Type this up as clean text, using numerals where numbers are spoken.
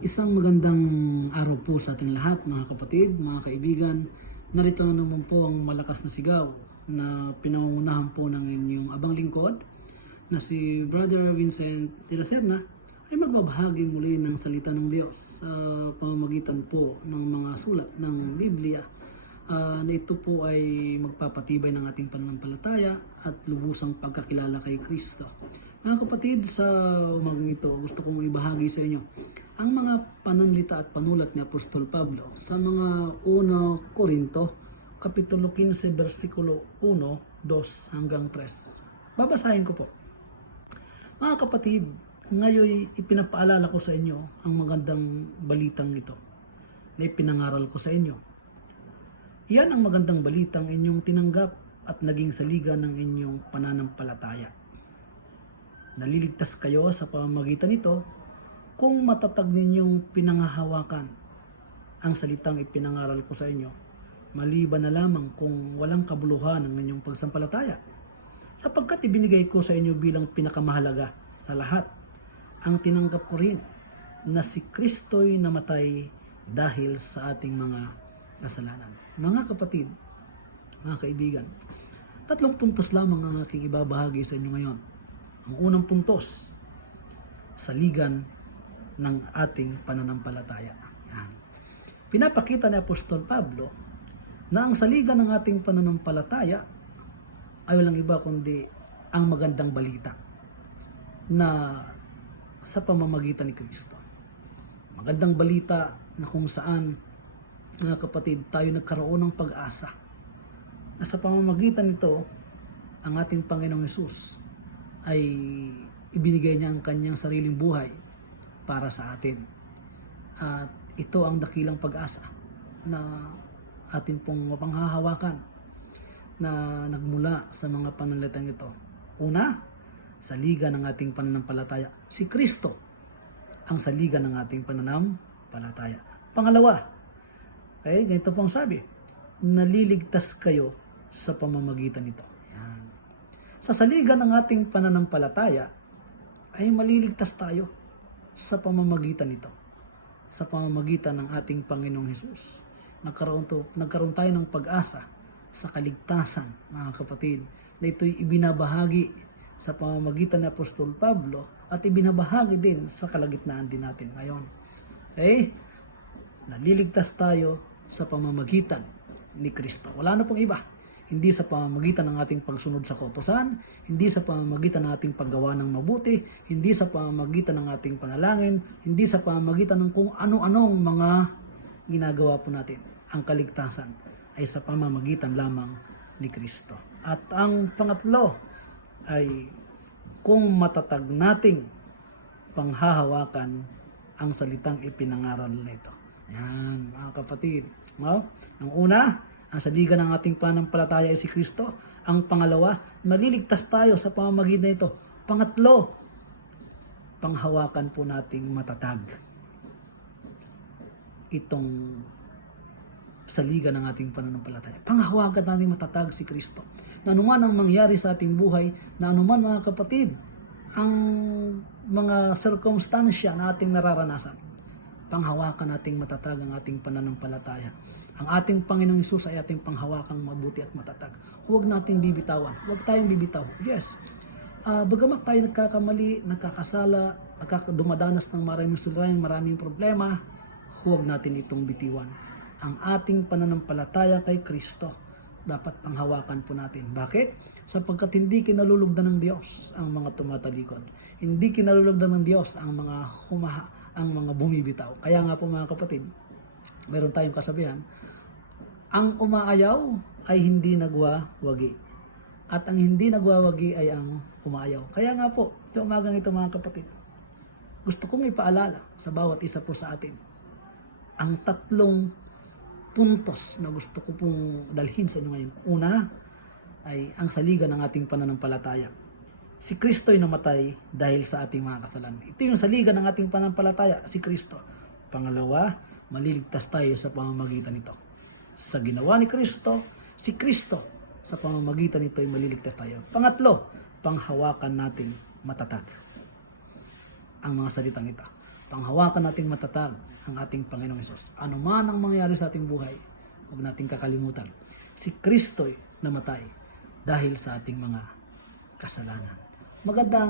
Isang magandang araw po sa ating lahat, mga kapatid, mga kaibigan. Narito na naman po ang malakas na sigaw na pinangungunahan po ng inyong abang lingkod na si Brother Vincent de la Serna ay magbabahagi muli ng salita ng Diyos sa pamamagitan po ng mga sulat ng Biblia na ito po ay magpapatibay ng ating pananampalataya at lubusang pagkakilala kay Kristo. Mga kapatid, sa umagang ito, gusto kong ibahagi sa inyo ang mga pananalita at panulat ni Apostol Pablo sa mga 1 Korinto, Kapitulo 15, versikulo 1, 2 hanggang 3. Babasahin ko po. Mga kapatid, ngayon ipinapaalala ko sa inyo ang magandang balitang ito na ipinangaral ko sa inyo. Iyan ang magandang balitang inyong tinanggap at naging saliga ng inyong pananampalataya. Naliligtas kayo sa pamamagitan nito kung matatag ninyong pinangahawakan ang salitang ipinangaral ko sa inyo, maliban na lamang kung walang kabuluhan ng inyong pagsampalataya. Sapagkat ibinigay ko sa inyo bilang pinakamahalaga sa lahat, ang tinanggap ko rin na si Kristo'y namatay dahil sa ating mga kasalanan. Mga kapatid, mga kaibigan, 3 puntos lamang ang aking ibabahagi sa inyo ngayon. Ang unang puntos, saligan ng ating pananampalataya. Yan. Pinapakita ni Apostol Pablo na ang saligan ng ating pananampalataya ay walang iba kundi ang magandang balita na sa pamamagitan ni Kristo. Magandang balita na kung saan, mga kapatid, tayo nagkaroon ng pag-asa na sa pamamagitan nito ang ating Panginoong Hesus ay ibinigay niya ang kanyang sariling buhay para sa atin. At ito ang dakilang pag-asa na atin pong mapanghahawakan na nagmula sa mga pananalitang ito. Una, saliga ng ating pananampalataya. Si Kristo ang saliga ng ating pananampalataya. Pangalawa, ganito pong sabi, naliligtas kayo sa pamamagitan nito. Yan. Sa saligan ng ating pananampalataya ay maliligtas tayo sa pamamagitan nito. Sa pamamagitan ng ating Panginoong Hesus. Nagkaroon tayo ng pag-asa sa kaligtasan, mga kapatid, na ito'y ibinabahagi sa pamamagitan ni Apostol Pablo at ibinabahagi din sa kalagitnaan din natin ngayon. Naliligtas tayo sa pamamagitan ni Kristo. Wala na pong iba. Hindi sa pamamagitan ng ating pagsunod sa kautusan, hindi sa pamamagitan ng ating paggawa ng mabuti, hindi sa pamamagitan ng ating panalangin, hindi sa pamamagitan ng kung ano-anong mga ginagawa po natin. Ang kaligtasan ay sa pamamagitan lamang ni Kristo. At ang pangatlo ay kung matatag nating panghahawakan ang salitang ipinangaral nito. Yan, mga kapatid. No? Ang una, ang saligan ng ating pananampalataya ay si Kristo. Ang pangalawa, maliligtas tayo sa pamamagitan nito. Pangatlo, panghawakan po nating matatag itong saligan ng ating pananampalataya. Panghawakan natin matatag si Kristo. Na anuman ang mangyari sa ating buhay, na anuman, mga kapatid, ang mga sirkumstansya na ating nararanasan, panghawakan nating matatag ang ating pananampalataya. Ang ating Panginoong Hesus ay ating panghawakang mabuti at matatag. Huwag nating bibitawan. Huwag tayong bibitaw. Yes. Bagamat tayo nagkakamali, nagkakasala, dumadanas ng maraming problema, huwag natin itong bitiwan. Ang ating pananampalataya kay Kristo dapat panghawakan po natin. Bakit? Sapagkat hindi kinalulugdan ng Diyos ang mga tumatalikod. Hindi kinalulugdan ng Diyos ang mga bumibitaw. Kaya nga po, mga kapatid, meron tayong kasabihan, ang umaayaw ay hindi nagwawagi. At ang hindi nagwawagi ay ang umaayaw. Kaya nga po, sa umagang ito, mga kapatid, gusto kong ipaalala sa bawat isa po sa atin ang 3 puntos na gusto ko pong dalhin sa inyo ngayon. Una ay ang saligan ng ating pananampalataya. Si Kristo'y namatay dahil sa ating mga kasalanan. Ito yung saligan ng ating pananampalataya, si Kristo. Pangalawa, maliligtas tayo sa pamamagitan nito. Sa ginawa ni Kristo, si Kristo, sa pamamagitan nito ay maliligtas tayo. Pangatlo, panghawakan nating matatag ang mga salitang ito. panghawakan nating matatag ang ating Panginoong Hesus. Ano man ang mangyari sa ating buhay, huwag nating kakalimutan. Si Kristo'y namatay dahil sa ating mga kasalanan. Magandang